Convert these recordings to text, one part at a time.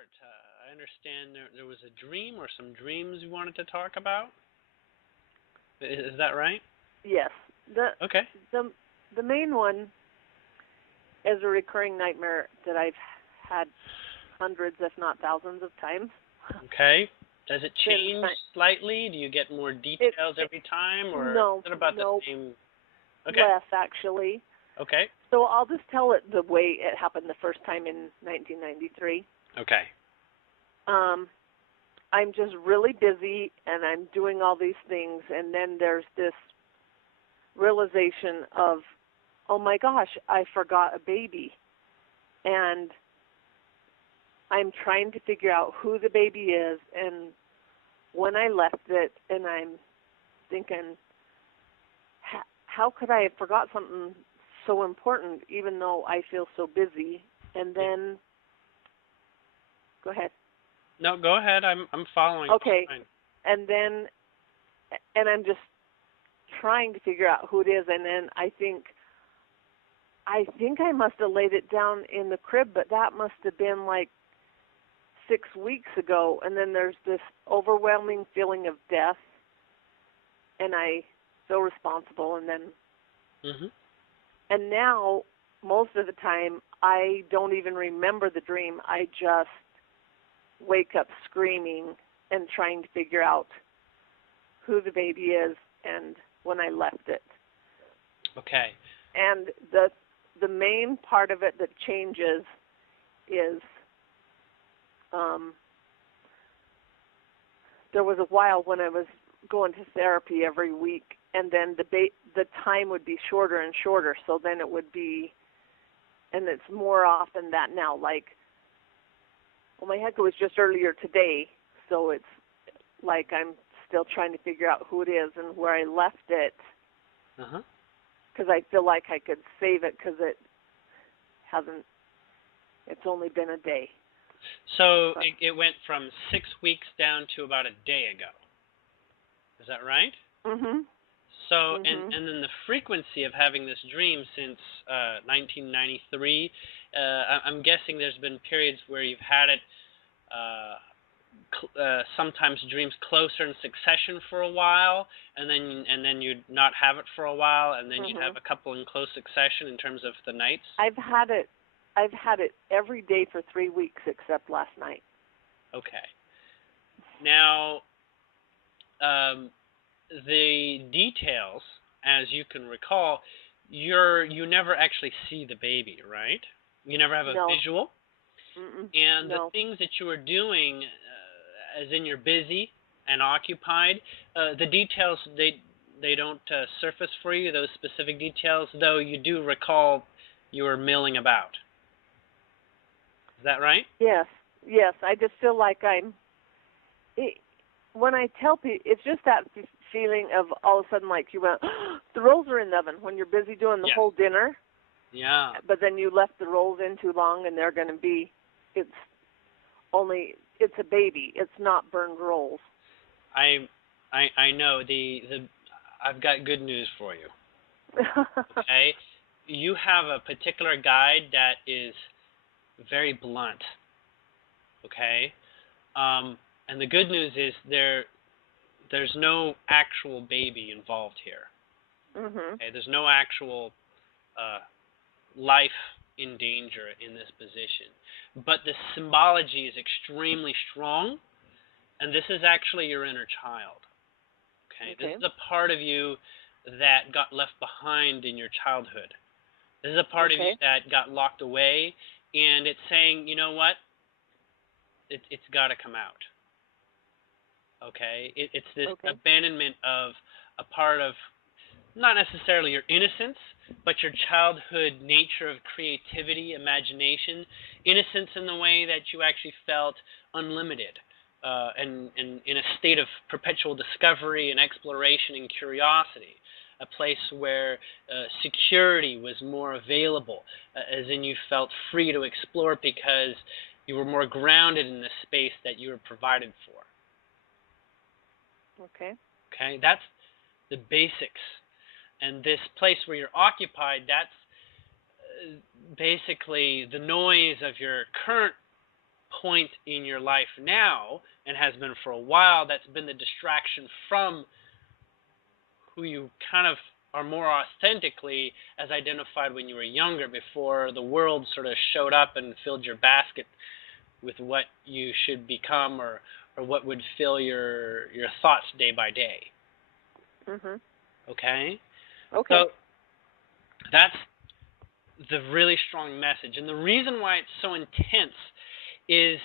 start? I understand there was a dream or some dreams you wanted to talk about. Is that right? Yes. The Okay. the the main one is a recurring nightmare that I've had hundreds, if not thousands, of times. Okay. Does it Since change slightly? Do you get more details it every time, or is no it about the no same? Okay. less actually. Okay. So I'll just tell it the way it happened the first time in 1993. Okay. Um, I'm just really busy and I'm doing all these things, and then there's this realization of, oh my gosh, I forgot a baby, and I'm trying to figure out who the baby is and when I left it, and I'm thinking, how could I have forgot something so important even though I feel so busy? And then, go ahead. No, go ahead. I'm following. Okay, Fine. and then, and I'm just trying to figure out who it is, and then I think I must have laid it down in the crib, but that must have been like 6 weeks ago, and then there's this overwhelming feeling of death, and I feel responsible, and then, Mhm. and now, most of the time, I don't even remember the dream. I just wake up screaming and trying to figure out who the baby is and when I left it. Okay. And the main part of it that changes is there was a while when I was going to therapy every week, and then the time would be shorter and shorter. So then it would be, and it's more often that now. Like, well, my head was just earlier today, so it's like I'm still trying to figure out who it is and where I left it, Uh-huh. because I feel like I could save it because it hasn't. It's only been a day. So it went from 6 weeks down to about a day ago. Is that right? Mhm. So Mhm. and then the frequency of having this dream since 1993. I'm guessing there's been periods where you've had it. Uh, Sometimes dreams closer in succession for a while, and then you'd not have it for a while, and then you'd have Mhm. a couple in close succession in terms of the nights. I've had it. I've had it every day for 3 weeks except last night. Okay. Now, um, the details, as you can recall, you never actually see the baby, right? You never have a No. visual, Mm-mm. and the No. things that you are doing, as in you're busy and occupied, the details they don't surface for you. Those specific details, though, you do recall you were milling about. Is that right? Yes. Yes. I just feel like I'm. It, when I tell people, it's just that feeling of all of a sudden, like you went, the rolls are in the oven when you're busy doing the Yeah. whole dinner, Yeah. but then you left the rolls in too long, and they're going to be. It's only. It's a baby. It's not burned rolls. I I know the I've got good news for you. Okay? You have a particular guide that is very blunt. Okay? And the good news is there's no actual baby involved here. Mhm. Okay? There's no actual uh, life in danger in this position. But the symbology is extremely strong, and this is actually your inner child. Okay? This Okay. is a part of you that got left behind in your childhood. This is a part of you Okay. that got locked away, and it's saying, you know what? It's got to come out. Okay? It's this Okay. abandonment of a part of not necessarily your innocence, but your childhood nature of creativity, imagination, innocence in the way that you actually felt unlimited, and in a state of perpetual discovery and exploration and curiosity, a place where security was more available, as in you felt free to explore because you were more grounded in the space that you were provided for. Okay. Okay, that's the basics. And this place where you're occupied, that's basically the noise of your current point in your life now, and has been for a while, that's been the distraction from who you kind of are more authentically as identified when you were younger, before the world sort of showed up and filled your basket with what you should become, or what would fill your thoughts day by day. Mhm. Okay? Okay. So that's the really strong message. And the reason why it's so intense is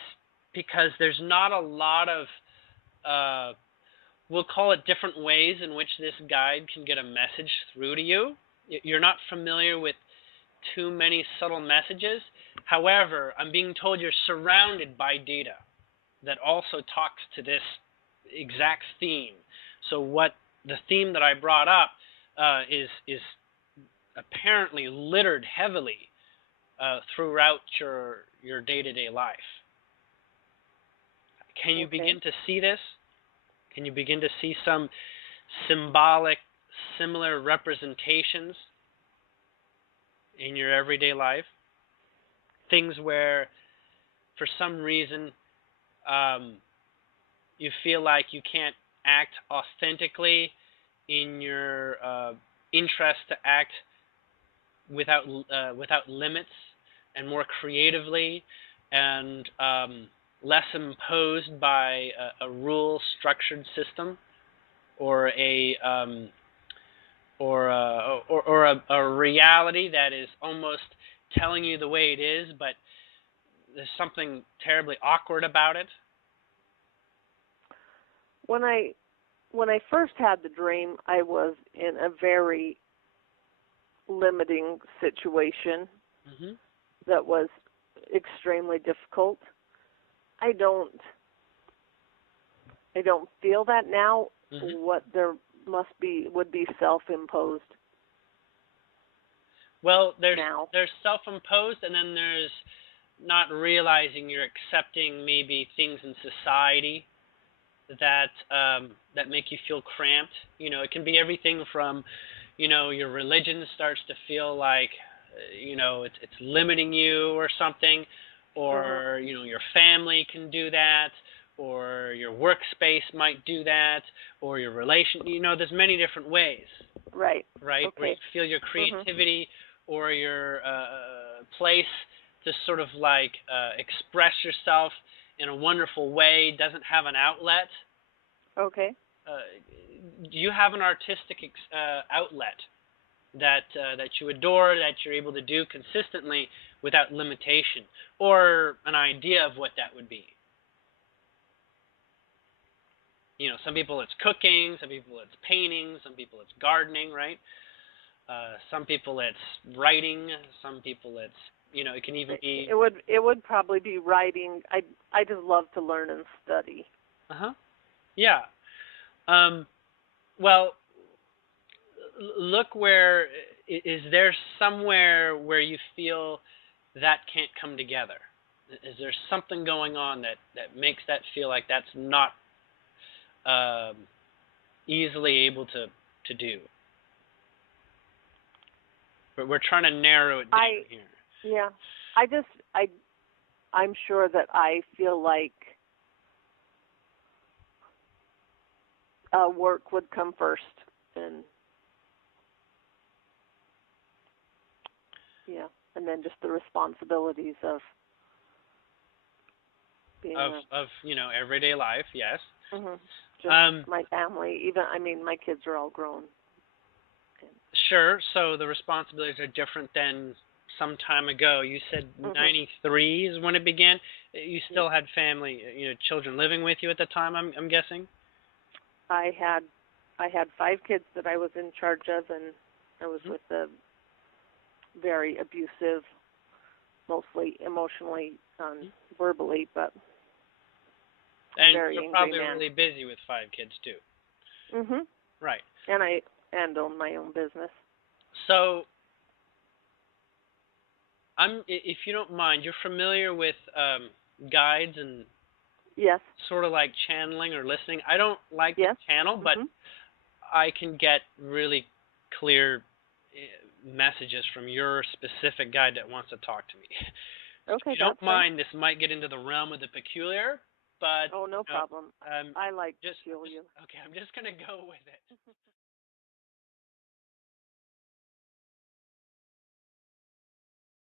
because there's not a lot of, we'll call it, different ways in which this guide can get a message through to you. You're not familiar with too many subtle messages. However, I'm being told you're surrounded by data that also talks to this exact theme. So what the theme that I brought up is apparently littered heavily throughout your day-to-day life. Can you begin to see this? Can you begin to see some symbolic, similar representations in your everyday life? Things where, for some reason, you feel like you can't act authentically in your interest to act without limits, and more creatively, and less imposed by a rule structured system, or a reality that is almost telling you the way it is, but there's something terribly awkward about it. When I first had the dream, I was in a very limiting situation that was extremely difficult. I don't feel that now. What there would be self-imposed. Well, there's self-imposed, and then there's not realizing you're accepting maybe things in society that make you feel cramped. It can be everything from, your religion starts to feel like, it's limiting you or something, or your family can do that, or your workspace might do that, or your relation. There's many different ways. Right. Right. Okay. Where you feel your creativity or your place to sort of like express yourself in a wonderful way doesn't have an outlet. Okay. Do you have an artistic outlet that you adore, that you're able to do consistently without limitation, or an idea of what that would be? Some people it's cooking, some people it's painting, some people it's gardening, right? Some people it's writing, some people it's, it can even be... It would probably be writing. I just love to learn and study. Yeah. Well, look, where is there somewhere where you feel that can't come together? Is there something going on that makes that feel like that's not easily able to do? But we're trying to narrow it down here. Yeah. I'm sure that I feel like work would come first, and then just the responsibilities of being of everyday life. Yes. Just my family. Even my kids are all grown. Sure. So the responsibilities are different than some time ago. You said 93 is when it began. You still had family, children living with you at the time, I'm guessing? I had 5 kids that I was in charge of, and I was with a very abusive, mostly emotionally, verbally, but and very you're angry probably man. Really busy with 5 kids too. Right. And I own my own business. So, if you don't mind, you're familiar with guides and yes, sort of like channeling or listening. I don't like to channel, but I can get really clear messages from your specific guide that wants to talk to me. So if Okay, you that's don't fine. mind, this might get into the realm of the peculiar, but Oh, no you know, problem. I like just peculiar. okay. I'm just gonna go with it.